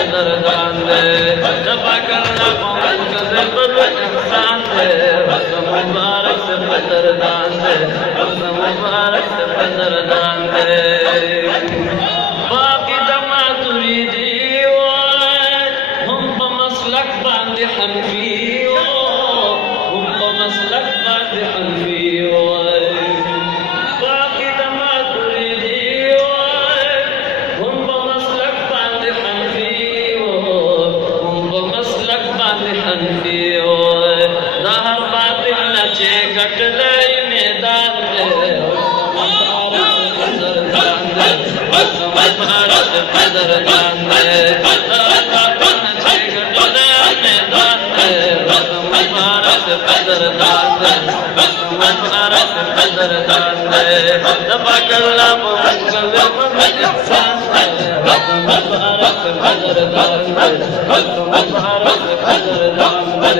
قدردان دے دفع کرنا قوم کا ذبر انسان دے حسن مبارک سے قدردان دے حسن مبارک سے قدردان دے باقی دما تریدی هم بمسلک باند حنفی هم بمسلک باند حنفی باقی دما تریدی هم بمسلک باند حنفی هم بمسلک باند حنفی دا ہر باطل نچے گٹلے میدان دے حسن مبارک سے قدردان دے دفع کرنا ممکن انسان حسن مبارک سے قدردان دے حسن مبارک سے قدردان دے